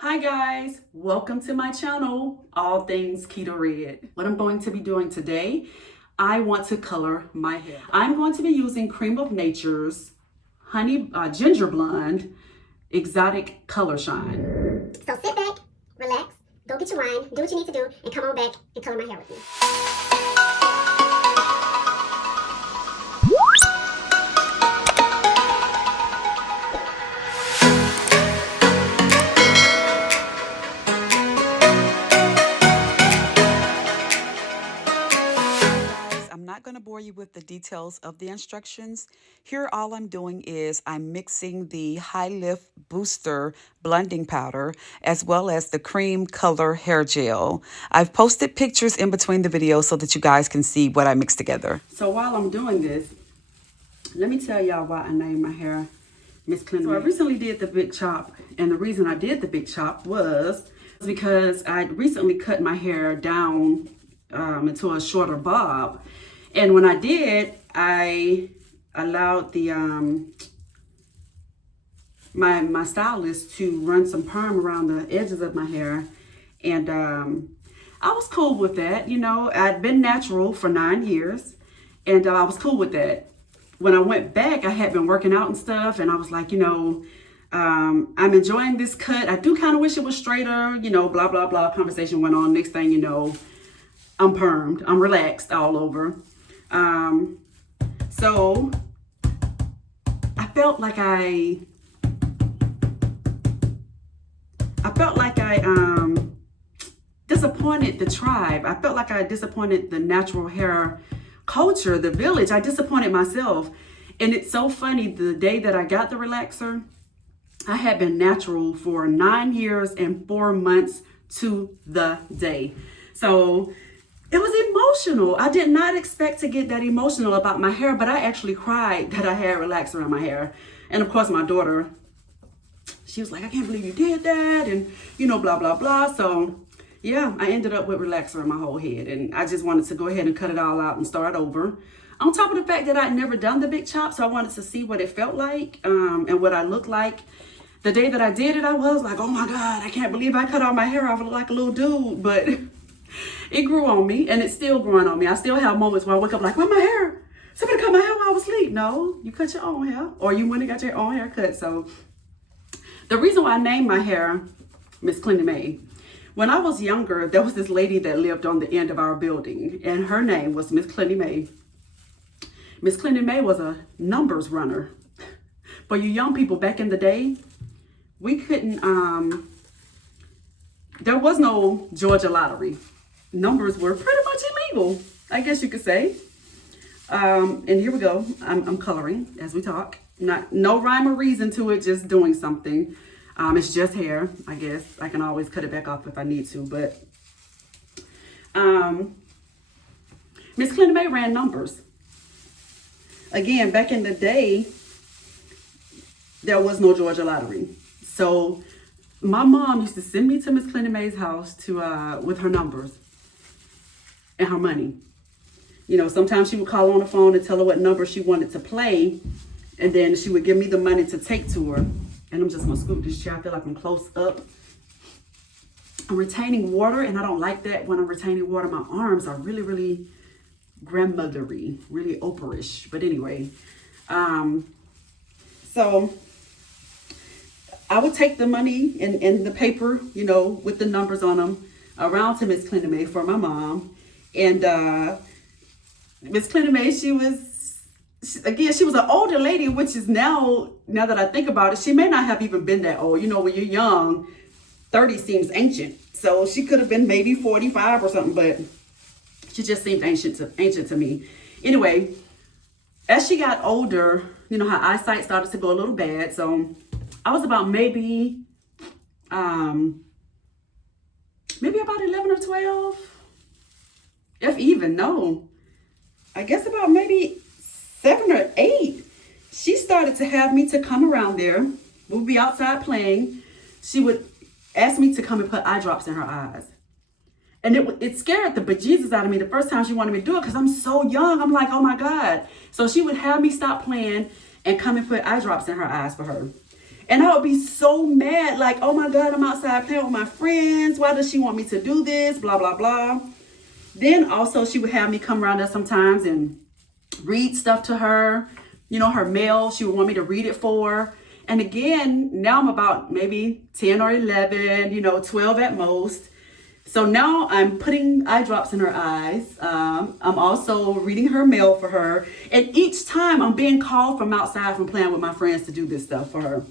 Hi guys, welcome to my channel, All Things Keto Red. What I'm going to be doing today, I want to color my hair. I'm going to be using Creme of Nature's Honey Ginger Blonde Exotic Color Shine. So sit back, relax, go get your wine, do what you need to do, and come on back and color my hair with me. I'm not going to bore you with the details of the instructions. Here, all I'm doing is I'm mixing the High Lift Booster blending powder as well as the cream color hair gel. I've posted pictures in between the videos so that you guys can see what I mixed together. So while I'm doing this, let me tell y'all why I named my hair Miss Creme. So I recently did the big chop, and the reason I did the big chop was because I recently cut my hair down into a shorter bob. And when I did, I allowed the my stylist to run some perm around the edges of my hair, and I was cool with that. You know, I'd been natural for 9 years, and I was cool with that. When I went back, I had been working out and stuff, and I was like, you know, I'm enjoying this cut. I do kind of wish it was straighter, you know, blah, blah, blah. Conversation went on. Next thing you know, I'm permed. I'm relaxed all over. So I felt like I disappointed the tribe. I felt like I disappointed the natural hair culture, the village. I disappointed myself. And it's so funny, the day that I got the relaxer, I had been natural for 9 years and 4 months to the day. So it was emotional. I did not expect to get that emotional about my hair, but I actually cried that I had relaxer in my hair. And of course, my daughter, she was like, I can't believe you did that, and you know, blah, blah, blah. So yeah, I ended up with relaxer in my whole head, and I just wanted to go ahead and cut it all out and start over. On top of the fact that I'd never done the big chop, so I wanted to see what it felt like and what I looked like. The day that I did it, I was like, oh my God, I can't believe I cut all my hair off. I look like a little dude, but it grew on me, and it's still growing on me. I still have moments where I wake up like, where's my hair? Somebody cut my hair while I was asleep. No, you cut your own hair, or you went and got your own haircut. So the reason why I named my hair Miss Creme, when I was younger, there was this lady that lived on the end of our building, and her name was Miss Creme. Miss Creme was a numbers runner. For you young people back in the day, we couldn't, there was no Georgia lottery. Numbers were pretty much illegal, I guess you could say. And here we go. I'm coloring as we talk. No rhyme or reason to it, just doing something. It's just hair, I guess. I can always cut it back off if I need to, but Miss Creme ran numbers. Again, back in the day, there was no Georgia lottery. So my mom used to send me to Miss Creme's house to with her numbers and her money. You know, sometimes she would call on the phone and tell her what number she wanted to play, and then she would give me the money to take to her. And I'm just gonna scoop this chair. I feel like I'm close up. I'm retaining water, and I don't like that when I'm retaining water. My arms are really, really grandmothery, really Oprah-ish. But anyway, so I would take the money and the paper, you know, with the numbers on them around to Miss Creme for my mom. And Miss Creme, she was an older lady, which is now that I think about it, she may not have even been that old. You know, when you're young, 30 seems ancient. So she could have been maybe 45 or something, but she just seemed ancient to me. Anyway, as she got older, you know, her eyesight started to go a little bad. So I was about maybe about 11 or 12. If even, no. I guess about maybe 7 or 8. She started to have me to come around there. We'll be outside playing. She would ask me to come and put eye drops in her eyes. And it scared the bejesus out of me the first time she wanted me to do it, because I'm so young. I'm like, oh my God. So she would have me stop playing and come and put eye drops in her eyes for her. And I would be so mad, like, oh my God, I'm outside playing with my friends. Why does she want me to do this? Blah, blah, blah. Then also she would have me come around there sometimes and read stuff to her, her mail. She would want me to read it for her. And again, now I'm about maybe 10 or 11, 12 at most. So now I'm putting eye drops in her eyes. I'm also reading her mail for her. And each time I'm being called from outside from playing with my friends to do this stuff for her.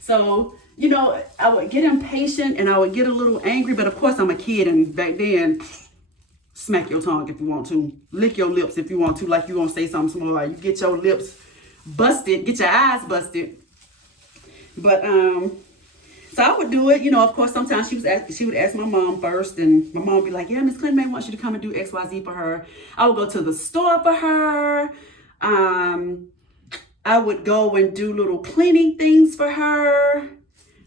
So, I would get impatient and I would get a little angry. But of course, I'm a kid. And back then, smack your tongue if you want to. Lick your lips if you want to, like you gonna say something small. You get your lips busted, get your eyes busted. But so I would do it. Of course, sometimes she would ask my mom first, and my mom would be like, yeah, Miss Clinton wants you to come and do XYZ for her. I would go to the store for her. I would go and do little cleaning things for her.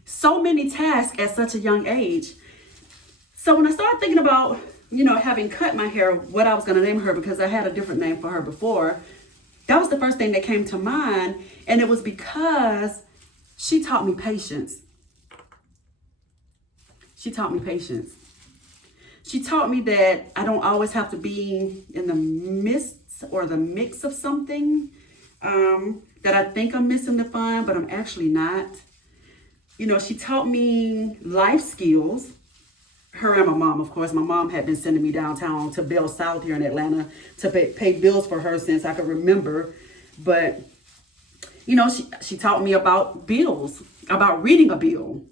So many tasks at such a young age. So when I started thinking about, having cut my hair, what I was going to name her, because I had a different name for her before, that was the first thing that came to mind. And it was because she taught me patience. She taught me patience. She taught me that I don't always have to be in the midst or the mix of something that I think I'm missing the fun, but I'm actually not. She taught me life skills. Her and my mom, of course. My mom had been sending me downtown to Bell South here in Atlanta to pay bills for her since I could remember. But, she taught me about bills, about reading a bill,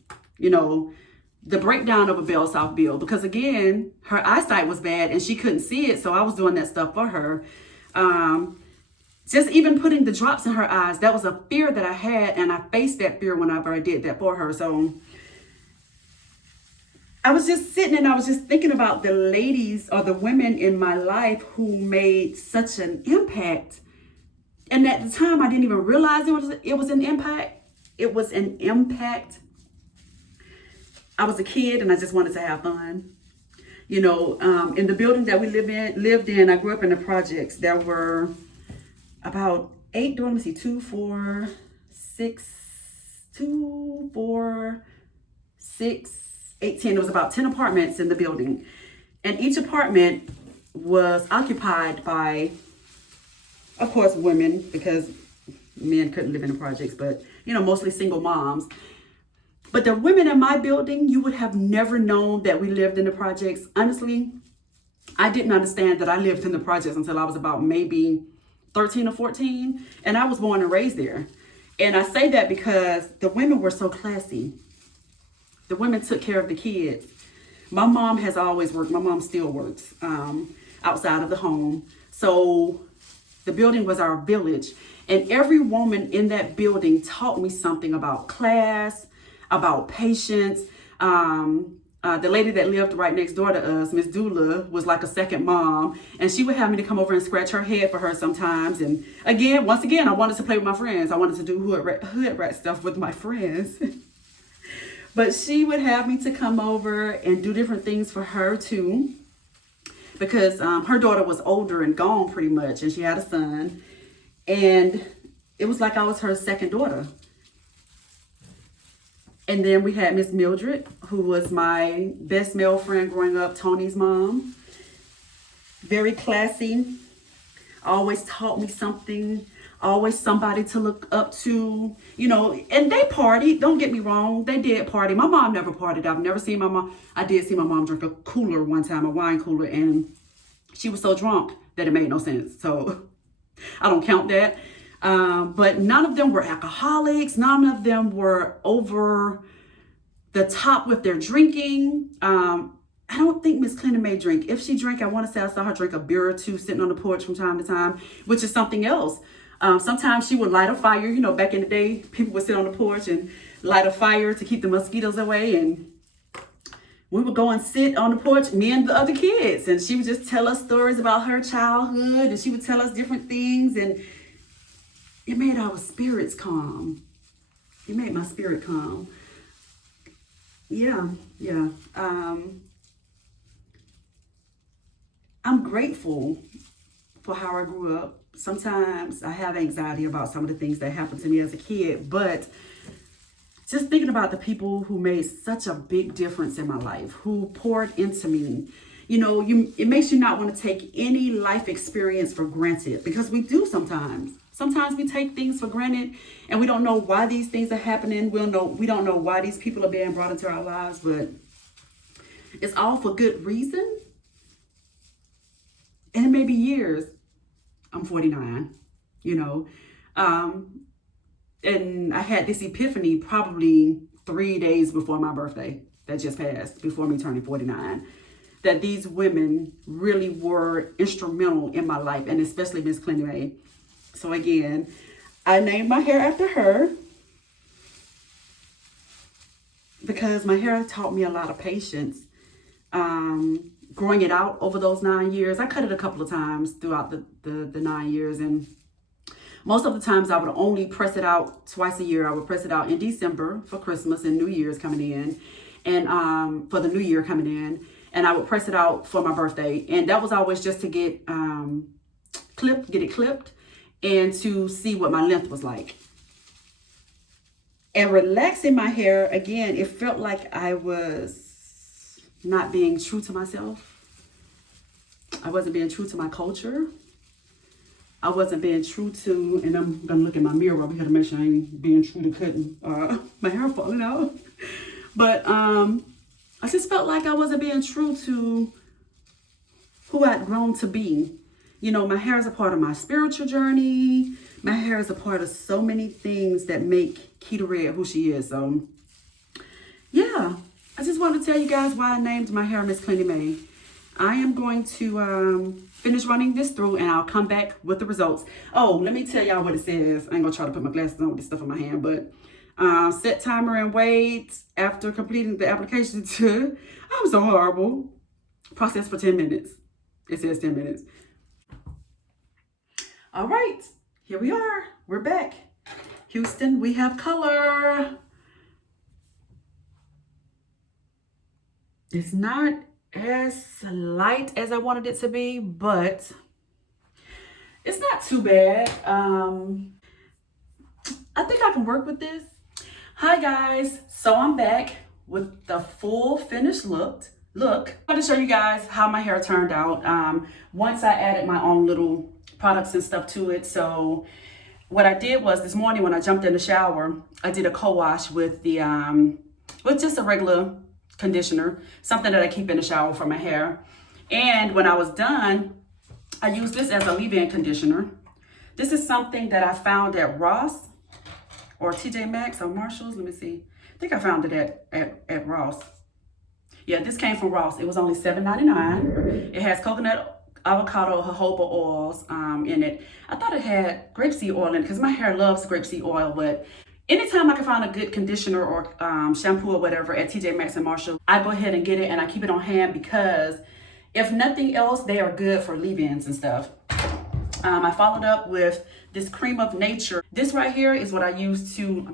the breakdown of a Bell South bill. Because, again, her eyesight was bad and she couldn't see it. So I was doing that stuff for her. Just even putting the drops in her eyes, that was a fear that I had. And I faced that fear whenever I did that for her. So I was just sitting and I was just thinking about the ladies or the women in my life who made such an impact. And at the time, I didn't even realize it was an impact. It was an impact. I was a kid and I just wanted to have fun. In the building that we lived in, I grew up in the projects. There were about 8 doors. Let me see, 2, 4, 6, 2, 4, 6, 8, 10. There was about 10 apartments in the building. And each apartment was occupied by, of course, women, because men couldn't live in the projects, but, mostly single moms. But the women in my building, you would have never known that we lived in the projects. Honestly, I didn't understand that I lived in the projects until I was about maybe 13 or 14. And I was born and raised there. And I say that because the women were so classy. The women took care of the kids. My mom has always worked. My mom still works outside of the home. So the building was our village. And every woman in that building taught me something about class, about patience. The lady that lived right next door to us, Miss Dula, was like a second mom. And she would have me to come over and scratch her head for her sometimes. And once again, I wanted to play with my friends. I wanted to do hood rat stuff with my friends. But she would have me to come over and do different things for her too. Because her daughter was older and gone pretty much. And she had a son. And it was like I was her second daughter. And then we had Miss Mildred, who was my best male friend growing up, Tony's mom. Very classy. Always taught me something. Always somebody to look up to, and they partied. Don't get me wrong. They did party. My mom never partied. I've never seen my mom. I did see my mom drink a cooler one time, a wine cooler, and she was so drunk that it made no sense. So I don't count that. But none of them were alcoholics. None of them were over the top with their drinking. I don't think Miss Clinton may drink. If she drank, I want to say I saw her drink a beer or two sitting on the porch from time to time, which is something else. Sometimes she would light a fire. Back in the day, people would sit on the porch and light a fire to keep the mosquitoes away. And we would go and sit on the porch, me and the other kids. And she would just tell us stories about her childhood. And she would tell us different things. And it made our spirits calm. It made my spirit calm. Yeah. I'm grateful for how I grew up. Sometimes I have anxiety about some of the things that happened to me as a kid, but just thinking about the people who made such a big difference in my life, who poured into me. You know, it makes you not want to take any life experience for granted, because we do sometimes. Sometimes we take things for granted and we don't know why these things are happening. We don't know why these people are being brought into our lives, but it's all for good reason. And it may be years. I'm 49, you know. And I had this epiphany probably 3 days before my birthday that just passed, before me turning 49, that these women really were instrumental in my life, and especially Miss Creme. So again, I named my hair after her because my hair taught me a lot of patience. Growing it out over those 9 years, I cut it a couple of times throughout the 9 years, and most of the times I would only press it out twice a year. I would press it out in December for Christmas and New Year's coming in, and for the New Year coming in, and I would press it out for my birthday. And that was always just to get it clipped, and to see what my length was like. And relaxing my hair, again, it felt like I was not being true to myself. I wasn't being true to my culture. I wasn't being true to, and I'm gonna look in my mirror over here to make sure I ain't being true to cutting my hair falling out. But I just felt like I wasn't being true to who I'd grown to be. You know, my hair is a part of my spiritual journey. My hair is a part of so many things that make Keita Red who she is. So yeah, I just wanted to tell you guys why I named my hair Miss Creme. I am going to finish running this through, and I'll come back with the results. Oh, let me tell y'all what it says. I ain't gonna try to put my glasses on with this stuff in my hand, but set timer and wait after completing the application to, I'm so horrible, process for 10 minutes. It says 10 minutes. All right, here we are. We're back. Houston, we have color. It's not as light as I wanted it to be, but it's not too bad. I think I can work with this. Hi guys, so I'm back with the full finished look. I'm going to show you guys how my hair turned out once I added my own little products and stuff to it. So what I did was this morning when I jumped in the shower, I did a co-wash with the with just a regular conditioner, something that I keep in the shower for my hair. And when I was done, I used this as a leave-in conditioner. This is something that I found at Ross or TJ Maxx or Marshall's. Let me see. I think I found it at Ross. Yeah, this came from Ross. It was only $7.99. It has coconut, avocado, jojoba oils in it. I thought it had grapeseed oil in it because my hair loves grapeseed oil, but anytime I can find a good conditioner or shampoo or whatever at TJ Maxx and Marshall, I go ahead and get it, and I keep it on hand because if nothing else, they are good for leave-ins and stuff. I followed up with this Creme of Nature. This right here is what I use to,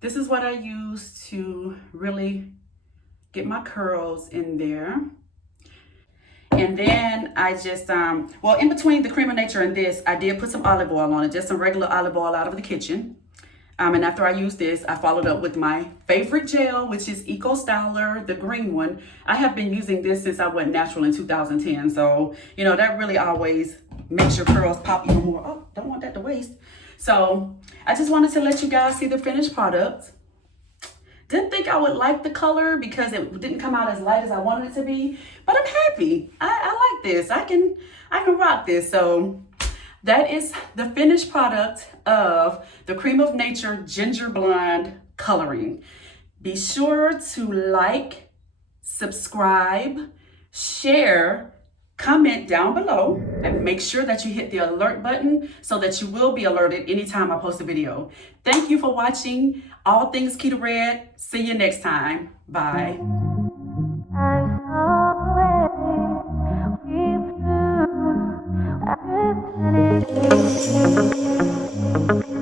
this is what I use to really get my curls in there. And then I just, well, in between the Creme of Nature and this, I did put some olive oil on it, just some regular olive oil out of the kitchen. And after I used this, I followed up with my favorite gel, which is Eco Styler, the green one. I have been using this since I went natural in 2010. So, you know, that really always makes your curls pop even more. Oh, don't want that to waste. So I just wanted to let you guys see the finished product. Didn't think I would like the color because it didn't come out as light as I wanted it to be, but I'm happy. I like this. I can rock this. So that is the finished product of the Creme of Nature Ginger Blonde Coloring. Be sure to like, subscribe, share, comment down below, and make sure that you hit the alert button so that you will be alerted anytime I post a video. Thank you for watching All Things Keita Red. See you next time. Bye. I'm so